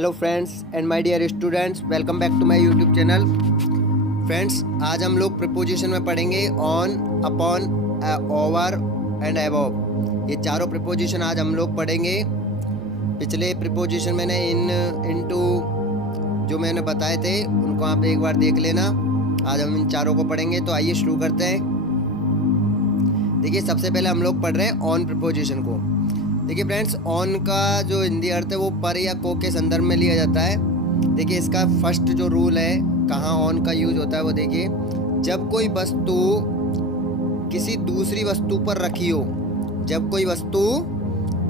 Hello friends and my dear students, welcome back to my YouTube channel. Friends, आज हम लोग preposition में पढ़ेंगे on, upon, over and above. ये चारों प्रीपोजिशन आज हम लोग पढ़ेंगे। पिछले प्रीपोजिशन मैंने इन, इनटू जो मैंने बताए थे उनको आप एक बार देख लेना। आज हम इन चारों को पढ़ेंगे, तो आइए शुरू करते हैं। देखिए, सबसे पहले हम लोग पढ़ रहे हैं ऑन प्रीपोजिशन को। देखिए फ्रेंड्स, ऑन का जो हिंदी अर्थ है वो पर या को के संदर्भ में लिया जाता है। देखिए, इसका फर्स्ट जो रूल है कहाँ ऑन का यूज होता है वो देखिए, जब कोई वस्तु किसी दूसरी वस्तु पर रखी हो, जब कोई वस्तु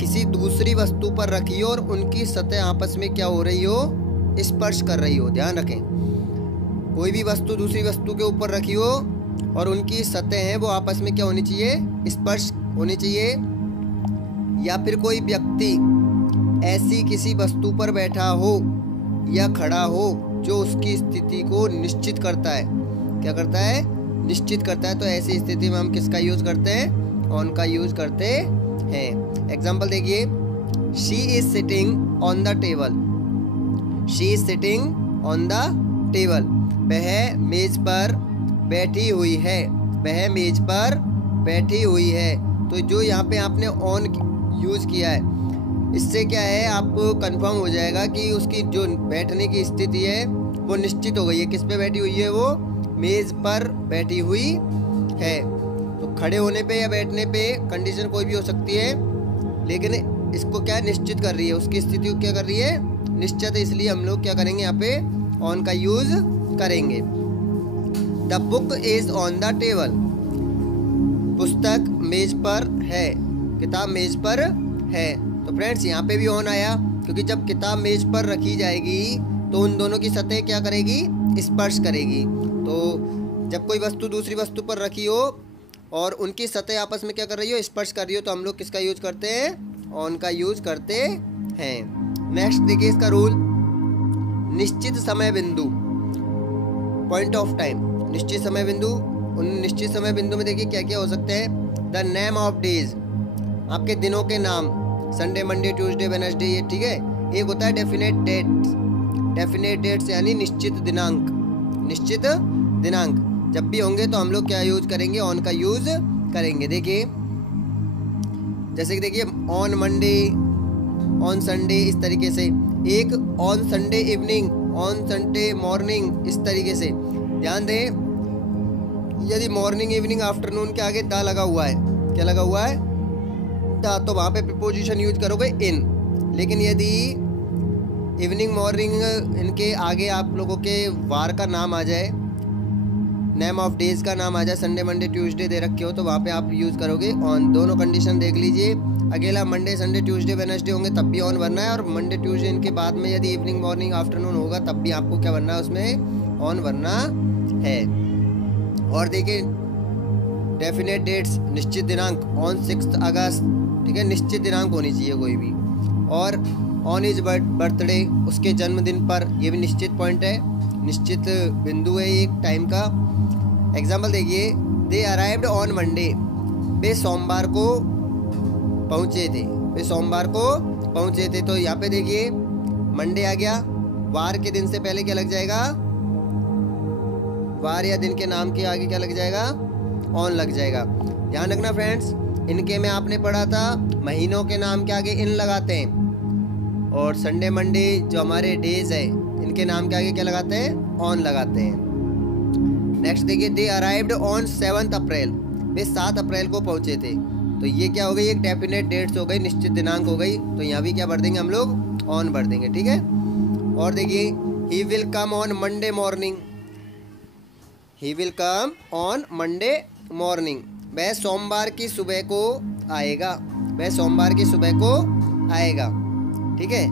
किसी दूसरी वस्तु पर रखी हो और उनकी सतह आपस में क्या हो रही हो, स्पर्श कर रही हो। ध्यान रखें, कोई भी वस्तु दूसरी वस्तु के ऊपर रखी हो और उनकी सतह है वो आपस में क्या होनी चाहिए, स्पर्श होनी चाहिए। या फिर कोई व्यक्ति ऐसी किसी वस्तु पर बैठा हो या खड़ा हो जो उसकी स्थिति को निश्चित करता है। क्या करता है? निश्चित करता है। तो ऐसी स्थिति में हम किसका यूज करते हैं? ऑन का यूज करते हैं। एग्जाम्पल देखिए, she is sitting on the table. She is sitting on the table. वह मेज पर बैठी हुई है। वह मेज पर बैठी हुई है। तो जो यहाँ पे आपने ऑन यूज किया है, इससे क्या है, आपको कंफर्म हो जाएगा कि उसकी जो बैठने की स्थिति है वो निश्चित हो गई है। किस पे बैठी हुई है? वो मेज पर बैठी हुई है। तो खड़े होने पे या बैठने पे कंडीशन कोई भी हो सकती है, लेकिन इसको क्या निश्चित कर रही है, उसकी स्थिति को क्या कर रही है, निश्चित है। इसलिए हम लोग क्या करेंगे, यहाँ पे ऑन का यूज करेंगे। The book is on the table. पुस्तक मेज पर है, किताब मेज पर है। तो फ्रेंड्स, यहाँ पे भी ऑन आया, क्योंकि जब किताब मेज पर रखी जाएगी तो उन दोनों की सतह क्या करेगी, स्पर्श करेगी। तो जब कोई वस्तु दूसरी वस्तु पर रखी हो और उनकी सतह आपस में क्या कर रही हो, स्पर्श कर रही हो, तो हम लोग किसका यूज करते हैं? ऑन का यूज करते हैं। नेक्स्ट देखिए इसका रूल, निश्चित समय बिंदु, पॉइंट ऑफ टाइम, निश्चित समय बिंदु। उन निश्चित समय बिंदु में देखिए क्या क्या हो सकते हैं। द नेम ऑफ डेज, आपके दिनों के नाम, संडे, मंडे, ट्यूसडे, वेडनेसडे, ये ठीक है। एक होता है डेफिनेट डेट्स। डेफिनेट डेट्स यानी निश्चित दिनांक। निश्चित दिनांक जब भी होंगे तो हम लोग क्या यूज करेंगे, ऑन का यूज करेंगे। देखिए, जैसे कि देखिए ऑन मंडे, ऑन संडे, इस तरीके से। एक on Sunday evening, on Sunday morning, इस तरीके से। ध्यान दें, यदि मॉर्निंग, इवनिंग, आफ्टरनून के आगे दा लगा हुआ है, क्या लगा हुआ है, दा, तो वहाँ पे प्रीपोजिशन यूज करोगे इन। लेकिन यदि इवनिंग, मॉर्निंग, इनके आगे आप लोगों के वार का नाम आ जाए, नेम ऑफ डेज का नाम आ जाए, संडे, मंडे, ट्यूसडे दे रखे हो, तो वहाँ पे आप यूज करोगे ऑन। दोनों कंडीशन देख लीजिए। अकेला मंडे, संडे, ट्यूसडे, वेडनेसडे होंगे तब भी ऑन भरना है, और मंडे, ट्यूसडे इनके बाद में यदि इवनिंग, मॉर्निंग, आफ्टरनून होगा तब भी आपको क्या भरना है, उसमें ऑन भरना है। और देखिए, डेफिनेट डेट्स, निश्चित दिनांक, ऑन 6 अगस्त, ठीक है, निश्चित दिनांक होनी चाहिए कोई भी। और ऑन इज बर्थडे, उसके जन्मदिन पर, ये भी निश्चित पॉइंट है, निश्चित बिंदु है एक टाइम का। एग्जाम्पल देखिए, दे अराइव्ड ऑन मंडे, वे सोमवार को पहुँचे थे। वे सोमवार को पहुँचे थे। तो यहाँ पे देखिए मंडे आ गया, वार के दिन से पहले क्या लग जाएगा, वार या दिन के नाम के आगे क्या लग जाएगा, ऑन लग जाएगा। ध्यान रखना फ्रेंड्स, इनके में आपने पढ़ा था महीनों के नाम के आगे इन लगाते हैं, और संडे, मंडे जो हमारे डेज है, इनके नाम के आगे क्या लगाते हैं, ऑन लगाते हैं। नेक्स्ट देखिए, दे अराइव्ड ऑन 7 अप्रैल, वे 7 अप्रैल को पहुंचे थे। तो ये क्या हो गई, एक डेफिनेट डेट्स हो गई, निश्चित दिनांक हो गई। तो यहाँ भी क्या भर देंगे हम लोग, ऑन भर देंगे, ठीक है। और देखिए, he will come on Monday morning. He will come on Monday morning, वह सोमवार की सुबह को आएगा। वह सोमवार की सुबह को आएगा, ठीक है।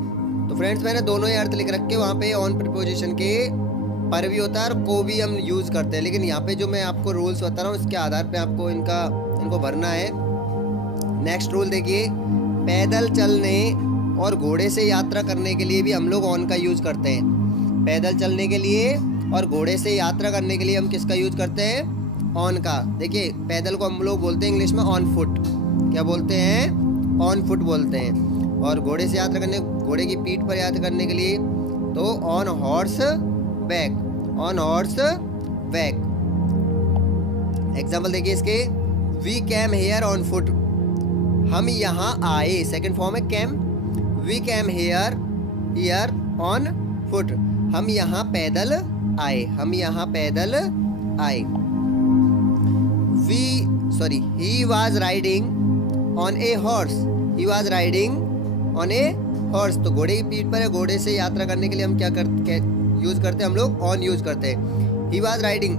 तो फ्रेंड्स, मैंने दोनों ही अर्थ लिख रखे, वहाँ पे ऑन प्रीपोजिशन के पर भी होता है और को भी हम यूज़ करते हैं। लेकिन यहाँ पे जो मैं आपको रूल्स बता रहा हूँ, इसके आधार पे आपको इनको भरना है। नेक्स्ट रूल देखिए, पैदल चलने और घोड़े से यात्रा करने के लिए भी हम लोग ऑन का यूज़ करते हैं। पैदल चलने के लिए और घोड़े से यात्रा करने के लिए हम किसका यूज करते हैं, ऑन का। देखिए, पैदल को हम लोग बोलते हैं इंग्लिश में ऑन फुट। क्या बोलते हैं? ऑन फुट बोलते हैं। और घोड़े से यात्रा करने, घोड़े की पीठ पर यात्रा करने के लिए तो on horse back, on horse back. Example देखिए इसके, we came here on foot, हम यहाँ आए, सेकंड फॉर्म है came. We came here on foot, हम यहाँ पैदल आए, हम यहाँ पैदल आए। He was riding on a horse, he was riding on a horse, तो घोड़े की पीठ पर है, घोड़े से यात्रा करने के लिए हम क्या यूज करते हैं, हम लोग ऑन यूज करते हैं। ही वॉज राइडिंग,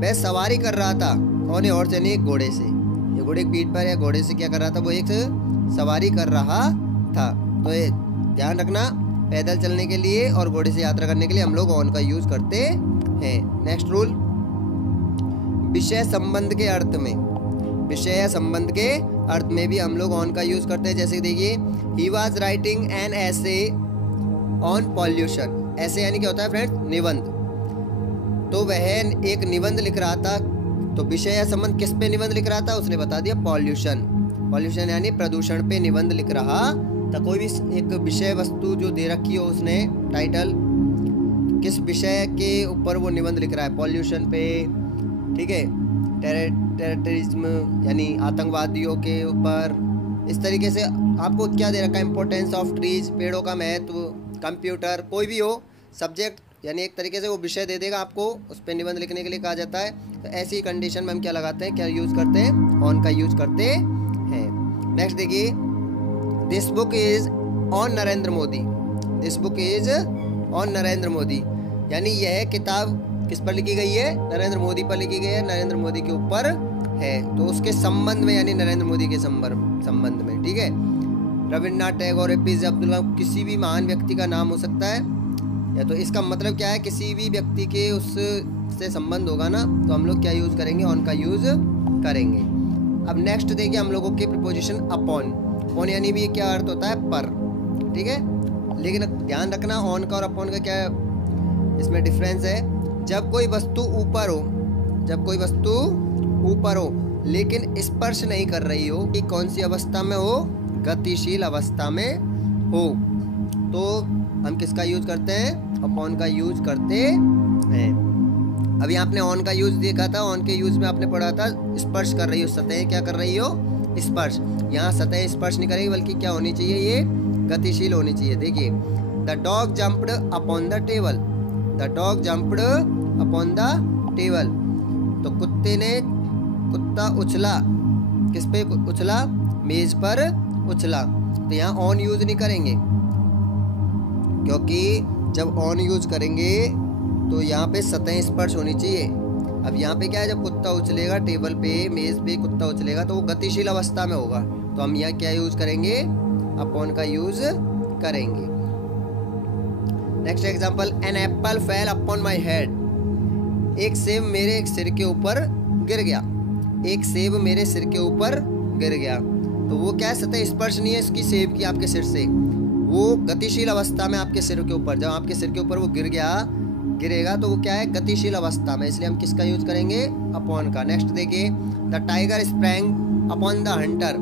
वह सवारी कर रहा था, ऑन ए हॉर्स यानी एक घोड़े से, ये घोड़े की पीठ पर है, घोड़े से क्या कर रहा था, वो एक सवारी कर रहा था। तो ये ध्यान रखना, पैदल चलने के लिए और घोड़े से यात्रा करने के लिए हम लोग ऑन का यूज करते हैं। नेक्स्ट रूल, विषय संबंध के अर्थ में, विषय या संबंध के अर्थ में भी हम लोग ऑन का यूज करते हैं। जैसे देखिए, he was writing an essay on pollution, ऐसे यानी क्या होता है फ्रेंड्स, निबंध, तो वह एक निबंध लिख रहा था। तो विषय या संबंध किस पे निबंध लिख रहा था, उसने बता दिया पॉल्यूशन, पॉल्यूशन यानी प्रदूषण पे निबंध लिख रहा था। कोई भी एक विषय वस्तु जो दे रखी हो, उसने टाइटल किस विषय के ऊपर वो निबंध लिख रहा है, पॉल्यूशन पे, ठीक है, टेररिज्म यानी आतंकवादियों के ऊपर, इस तरीके से आपको क्या दे रखा है, इंपॉर्टेंस ऑफ ट्रीज, पेड़ों का महत्व, कंप्यूटर, कोई भी हो सब्जेक्ट, यानी एक तरीके से वो विषय दे देगा आपको, उस पर निबंध लिखने के लिए कहा जाता है। तो ऐसी कंडीशन में हम क्या लगाते हैं, क्या यूज़ करते हैं, ऑन का यूज़ करते हैं। नेक्स्ट देखिए, this book is on Narendra Modi, this book is on Narendra Modi, यानी यह किताब किस पर लिखी गई है, नरेंद्र मोदी पर लिखी गई है, नरेंद्र मोदी के ऊपर है, तो उसके संबंध में यानी नरेंद्र मोदी के संबंध में, ठीक है। रविन्द्रनाथ टैगोर, एपीजे अब्दुल कलाम, किसी भी महान व्यक्ति का नाम हो सकता है, या तो इसका मतलब क्या है, किसी भी व्यक्ति के उससे संबंध होगा ना, तो हम लोग क्या यूज़ करेंगे, ऑन का यूज़ करेंगे। अब नेक्स्ट देखिए हम लोगों के प्रीपोजिशन अपॉन, ऑन यानी भी क्या अर्थ होता है, पर, ठीक है, लेकिन ध्यान रखना ऑन का और अपॉन का क्या इसमें डिफरेंस है। जब कोई वस्तु ऊपर हो, जब कोई वस्तु ऊपर हो लेकिन स्पर्श नहीं कर रही हो, कि कौन सी अवस्था में हो, गतिशील अवस्था में हो, तो हम किसका यूज करते हैं, अपॉन का यूज करते हैं। अभी आपने ऑन का यूज देखा था, ऑन के यूज में आपने पढ़ा था स्पर्श कर रही हो, सतह क्या कर रही हो, स्पर्श। यहाँ सतह स्पर्श नहीं करेगी, बल्कि क्या होनी चाहिए, ये गतिशील होनी चाहिए। देखिए, the dog jumped upon the table, the dog jumped upon the table, तो कुत्ता उछला, किस पे उछला, मेज पर उछला। तो यहाँ ऑन यूज नहीं करेंगे, क्योंकि जब ऑन यूज करेंगे तो यहाँ पे सतह स्पर्श होनी चाहिए। अब यहाँ पे क्या है, जब कुत्ता उछलेगा टेबल पे, मेज पे कुत्ता उछलेगा, तो वो गतिशील अवस्था में होगा, तो हम यहाँ क्या यूज करेंगे, अपॉन का यूज करेंगे। Next example, an apple fell upon my head, एक सेब मेरे सिर के ऊपर गिर गया, एक सेब मेरे सिर के ऊपर गिर गया, तो वो क्या है, सतह स्पर्श नहीं है इसकी सेब की आपके सिर से, वो गतिशील अवस्था में आपके सिर के ऊपर, जब आपके सिर के ऊपर वो गिरेगा तो वो क्या है, गतिशील अवस्था में, इसलिए हम किसका यूज करेंगे, अपॉन का। नेक्स्ट देखिए, the tiger sprang upon the Hunter,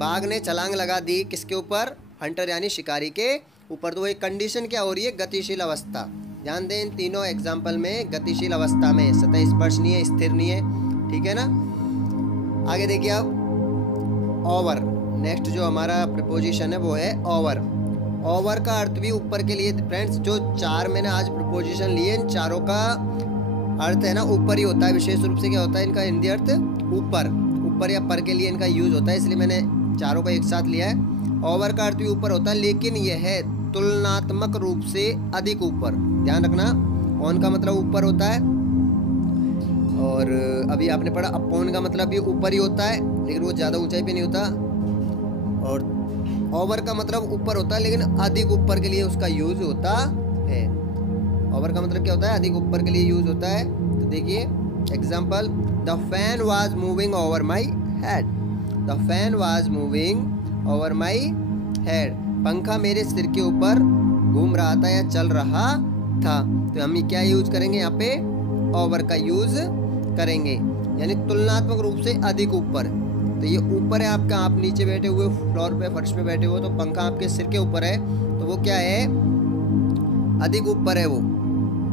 बाघ ने छलांग लगा दी किसके ऊपर, हंटर यानी शिकारी के ऊपर। तो एक कंडीशन क्या हो रही है, गतिशील अवस्था। ध्यान दें, इन तीनों एग्जाम्पल में गतिशील अवस्था में, सतह स्पर्श नहीं है, स्थिर नहीं है, ठीक है ना। आगे देखिए अब ओवर, नेक्स्ट जो हमारा प्रीपोजिशन है वो है ओवर। ओवर का अर्थ भी ऊपर के लिए फ्रेंड्स, जो चार मैंने आज प्रीपोजिशन लिए, इन चारों का अर्थ है ना ऊपर ही होता है। विशेष रूप से क्या होता है इनका हिंदी अर्थ, ऊपर या पर के लिए इनका यूज होता है, इसलिए मैंने चारों का एक साथ लिया है। ओवर का अर्थ भी ऊपर होता है, लेकिन यह है तुलनात्मक रूप से अधिक ऊपर। ध्यान रखना, ऑन का मतलब ऊपर होता है, और अभी आपने पढ़ा अपॉन का मतलब भी ऊपर ही होता है, लेकिन वो ज़्यादा ऊंचाई पे नहीं होता। और ओवर का मतलब ऊपर होता है, लेकिन अधिक ऊपर के लिए उसका यूज होता है। ओवर का मतलब क्या होता है, अधिक ऊपर के लिए यूज होता है। तो देखिए example, the fan was moving over my head, the fan was moving over my head, पंखा मेरे सिर के ऊपर घूम रहा था या चल रहा था। तो हम क्या यूज करेंगे, यहाँ पे ओवर का यूज करेंगे, यानी तुलनात्मक रूप से अधिक ऊपर। तो ये ऊपर है आपका, आप नीचे बैठे हुए फ्लोर पे, फर्श पे बैठे हुए, तो पंखा आपके सिर के ऊपर है, तो वो क्या है, अधिक ऊपर है वो।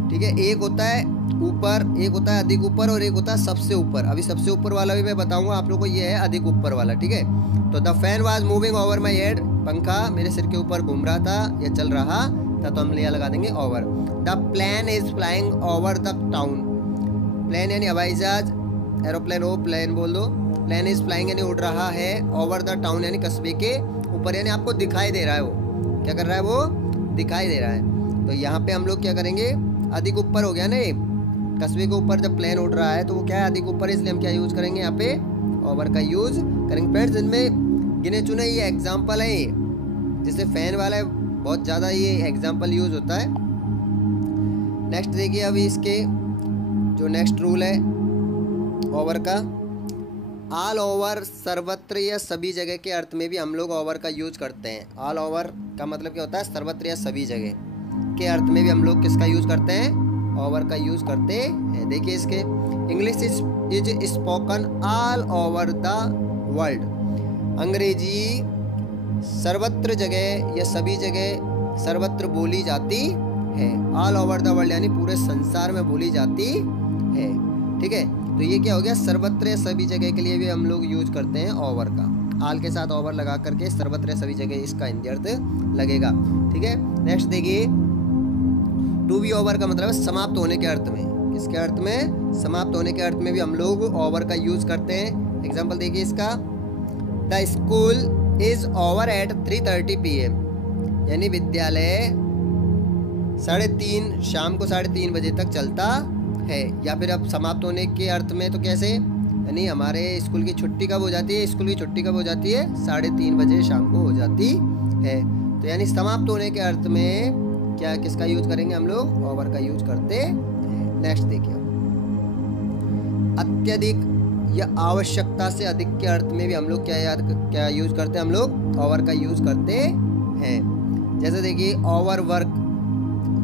ठीक है, एक होता है ऊपर, एक होता है अधिक ऊपर, और एक होता है सबसे ऊपर। अभी सबसे ऊपर वाला भी मैं बताऊंगा आप लोगों को, ये है अधिक ऊपर वाला। ठीक है, तो the fan was moving over my head, पंखा मेरे सिर के ऊपर घूम रहा था या चल रहा था, तो हम लिया लगा देंगे over. The plane is flying over the town, plane यानी हवाई जहाज, एरोप्लेन हो, प्लेन बोल दो। प्लेन इज फ्लाइंग यानी उड़ रहा है, ओवर द टाउन यानी कस्बे के ऊपर, यानी आपको दिखाई दे रहा है। वो क्या कर रहा है, वो दिखाई दे रहा है। तो यहाँ पे हम लोग क्या करेंगे, अधिक ऊपर हो गया ना, ये कस्बे के ऊपर जब प्लेन उड़ रहा है तो वो क्या है, अधिक ऊपर, इसलिए हम क्या यूज करेंगे यहाँ पे, ओवर का यूज करेंगे। फ्रेंड्स, इनमें गिने चुने ये एग्जाम्पल है, जैसे फैन वाला है, बहुत ज़्यादा ये एग्जाम्पल यूज होता है। नेक्स्ट देखिए, अभी इसके जो नेक्स्ट रूल है ओवर का, ऑल ओवर, सर्वत्र या सभी जगह के अर्थ में भी हम लोग ओवर का यूज करते हैं। ऑल ओवर का मतलब क्या होता है, सर्वत्र या सभी जगह के अर्थ में भी हम लोग किसका यूज करते हैं, ओवर का यूज करते हैं। देखिए इसके, English is spoken all over the world, अंग्रेजी सर्वत्र जगह या सभी जगह सर्वत्र बोली जाती है। ऑल ओवर द वर्ल्ड यानी पूरे संसार में बोली जाती है। ठीक है, तो ये क्या हो गया, सर्वत्र या सभी जगह के लिए भी हम लोग यूज करते हैं ओवर का। ऑल के साथ ओवर लगा करके सर्वत्र या सभी जगह इसका हिंदी अर्थ लगेगा। ठीक है, नेक्स्ट देखिए, टू बी ओवर का मतलब है समाप्त होने के अर्थ में। किसके अर्थ में, समाप्त होने के अर्थ में भी हम लोग ओवर का यूज करते हैं। एग्जाम्पल देखिए इसका, the school is over at 3:30 PM, यानी विद्यालय 3:30 शाम को 3:30 बजे तक चलता है। या फिर अब समाप्त होने के अर्थ में तो कैसे, यानी हमारे स्कूल की छुट्टी कब हो जाती है, स्कूल की छुट्टी कब हो जाती है, 3:30 बजे शाम को हो जाती है। तो यानी समाप्त होने के अर्थ में क्या, किसका यूज करेंगे हम लोग, ओवर का यूज करते हैं। नेक्स्ट देखिए, अत्यधिक या आवश्यकता से अधिक के अर्थ में भी हम लोग क्या यूज करते हैं, हम लोग ओवर का यूज करते हैं। जैसे देखिए, ओवर वर्क,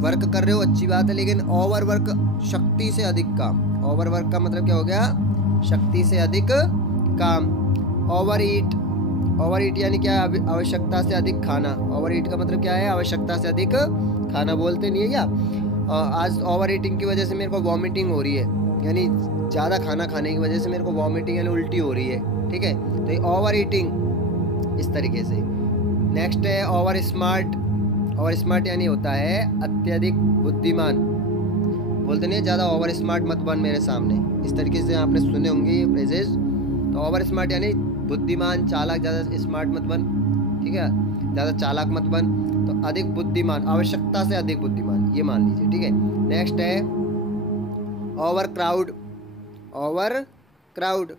वर्क कर रहे हो अच्छी बात है, लेकिन ओवर वर्क शक्ति से अधिक काम। ओवर वर्क का मतलब क्या हो गया, शक्ति से अधिक काम। ओवर ईट, ओवर ईट यानी क्या, आवश्यकता से अधिक खाना। ओवर ईट का मतलब क्या है, आवश्यकता से अधिक खाना, बोलते नहीं है क्या, आज ओवर ईटिंग की वजह से मेरे को वॉमिटिंग हो रही है, यानी ज़्यादा खाना खाने की वजह से मेरे को वॉमिटिंग यानी उल्टी हो रही है। ठीक है, तो ये ओवर ईटिंग इस तरीके से। नेक्स्ट है ओवर स्मार्ट, ओवर स्मार्ट यानी होता है अत्यधिक बुद्धिमान, बोलते नहीं ज़्यादा ओवर स्मार्ट मत बन मेरे सामने, इस तरीके से आपने सुने होंगे ये फ्रेजेस। तो ओवर स्मार्ट यानी बुद्धिमान, चालाक, ज़्यादा स्मार्ट मत बन, ठीक है, ज़्यादा चालाक मत बन। तो अधिक बुद्धिमान, आवश्यकता से अधिक बुद्धिमान, ये मान लीजिए। ठीक है, नेक्स्ट है ओवर क्राउड, ओवर क्राउड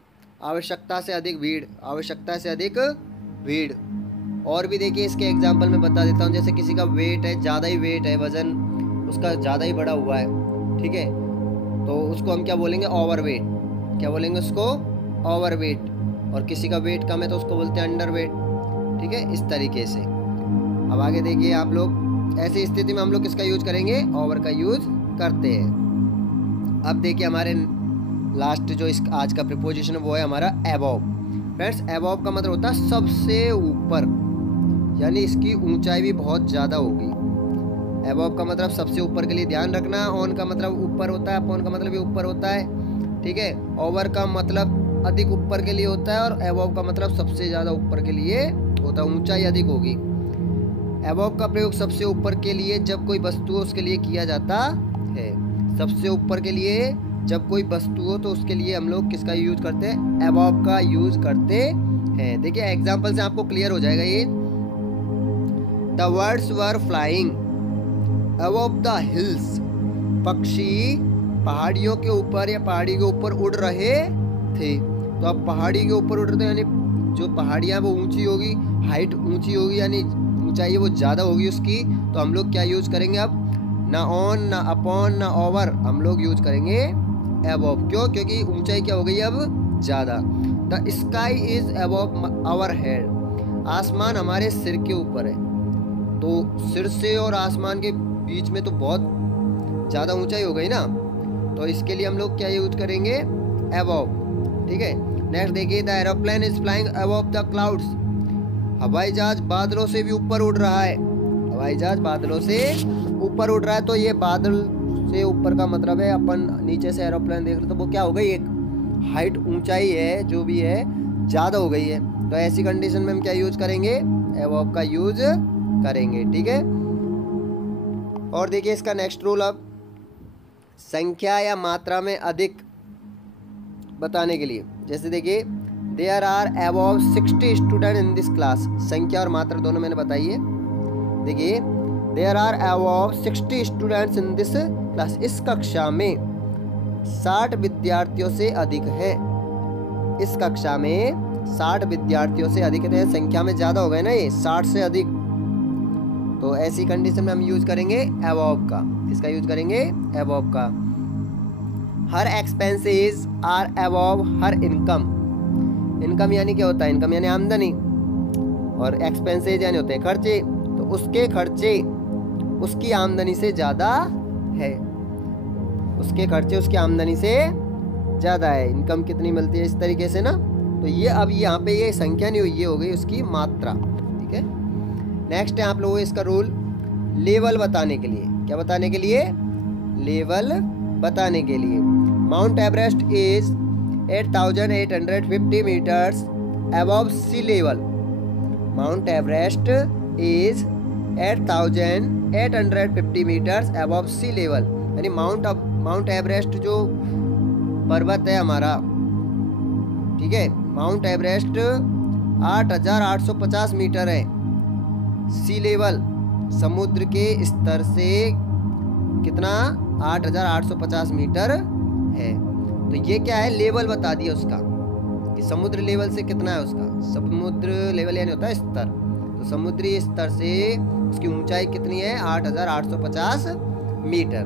आवश्यकता से अधिक भीड़, आवश्यकता से अधिक भीड़। और भी देखिए इसके एग्जाम्पल मैं बता देता हूँ, जैसे किसी का वेट है, ज़्यादा ही वेट है, वजन उसका ज़्यादा ही बड़ा हुआ है, ठीक है, तो उसको हम क्या बोलेंगे, ओवर वेट। क्या बोलेंगे उसको, ओवर वेट। और किसी का वेट कम है तो उसको बोलते हैं अंडर वेट। ठीक है, इस तरीके से। अब आगे देखिए आप लोग, ऐसी स्थिति में हम लोग किसका यूज करेंगे, ओवर का यूज करते हैं। अब देखिए हमारे लास्ट जो इस आज का प्रीपोजिशन है वो है हमारा अबव। फ्रेंड्स, अबव का मतलब होता है सबसे ऊपर, यानी इसकी ऊंचाई भी बहुत ज़्यादा होगी। अबव का मतलब सबसे ऊपर के लिए ध्यान रखना, ऑन का मतलब ऊपर होता है, अपॉन का मतलब भी ऊपर होता है। ठीक है, ओवर का मतलब अधिक ऊपर के लिए होता है, और अबव का मतलब सबसे ज़्यादा ऊपर के लिए होता है, ऊंचाई अधिक होगी। अबव का प्रयोग सबसे ऊपर के लिए जब कोई वस्तु हो उसके लिए किया जाता है। सबसे ऊपर के लिए जब कोई वस्तु हो तो उसके लिए हम लोग किसका यूज करते हैं, अबव का यूज करते हैं। देखिए एग्जाम्पल से आपको क्लियर हो जाएगा ये। The birds were flying above the hills, पक्षी पहाड़ियों के ऊपर या पहाड़ी के ऊपर उड़ रहे थे। तो अब पहाड़ी के ऊपर उड़ रहे थे, यानी जो पहाड़ियाँ वो ऊंची होगी, हाइट ऊंची होगी, यानी ऊंचाई वो ज़्यादा होगी उसकी। तो हम लोग क्या यूज करेंगे अब, ना ऑन, ना अपॉन, ना ओवर, हम लोग यूज करेंगे अबव। क्यों, क्योंकि ऊंचाई क्या हो गई अब ज़्यादा। The sky is above our head, आसमान हमारे सिर के ऊपर है। तो सिर से और आसमान के बीच में तो बहुत ज़्यादा ऊंचाई हो गई ना, तो इसके लिए हम लोग क्या यूज करेंगे, अबव। ठीक है, नेक्स्ट देखिए, the aeroplane is flying above the clouds. हवाई जहाज बादलों से भी ऊपर उड़ रहा है। हवाई जहाज बादलों से ऊपर उड़ रहा है, तो ये बादल से ऊपर का मतलब है अपन नीचे से एरोप्लेन देख रहे तो वो क्या हो गई, एक हाइट ऊंचाई है जो भी है ज़्यादा हो गई है। तो ऐसी कंडीशन में हम क्या यूज करेंगे, अबव का यूज करेंगे। ठीक है। और देखिए इसका नेक्स्ट रूल, अब संख्या या मात्रा में अधिक बताने के लिए, जैसे देखिए there are above 60 student in this class. संख्या और मात्रा दोनों मैंने बताई है। देखिए there are above 60 students in this class. इस कक्षा में 60 विद्यार्थियों से अधिक है। इस कक्षा में 60 विद्यार्थियों से अधिक है। संख्या में ज़्यादा हो गए ना ये, 60 से अधिक। तो ऐसी कंडीशन में हम यूज करेंगे अबव का। किसका यूज करेंगे, अबव का। Her expenses are above her income. Income यानी क्या होता है, इनकम यानी आमदनी, और एक्सपेंसेस यानी होते हैं खर्चे। तो उसके खर्चे उसकी आमदनी से ज़्यादा है। उसके खर्चे उसकी आमदनी से ज़्यादा है। इनकम कितनी मिलती है, इस तरीके से ना। तो ये अब यहाँ पे ये संख्या नहीं हुई, ये हो गई उसकी मात्रा। ठीक है। नेक्स्ट है आप लोगों को इसका रूल, लेवल बताने के लिए। क्या बताने के लिए, लेवल बताने के लिए। Mount Everest is 8,850 metres above sea level. Mount Everest is 8,850 metres above sea level. यानी माउंट एवरेस्ट जो पर्वत है हमारा, ठीक है, माउंट एवरेस्ट 8,850 मीटर है। सी लेवल समुद्र के स्तर से कितना, 8,850 मीटर है। तो ये क्या है, लेवल बता दिया उसका कि समुद्र लेवल से कितना है उसका। समुद्र लेवल यानी होता है स्तर। तो समुद्री स्तर से उसकी ऊंचाई कितनी है, 8,850 मीटर।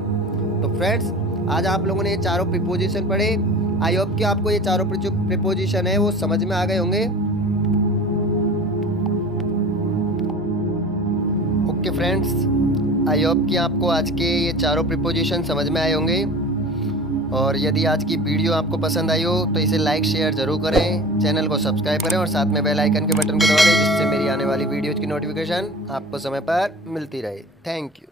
तो फ्रेंड्स आज आप लोगों ने ये चारों प्रीपोजिशन पढ़े। आई होप कि आपको ये चारों जो प्रीपोजिशन है वो समझ में आ गए होंगे। ओके फ्रेंड्स, आई होप कि आपको आज के ये चारों प्रीपोजिशन समझ में आए होंगे। और यदि आज की वीडियो आपको पसंद आई हो तो इसे लाइक शेयर ज़रूर करें, चैनल को सब्सक्राइब करें और साथ में बेल आइकन के बटन को दबा दें, जिससे मेरी आने वाली वीडियोज़ की नोटिफिकेशन आपको समय पर मिलती रहे। Thank you.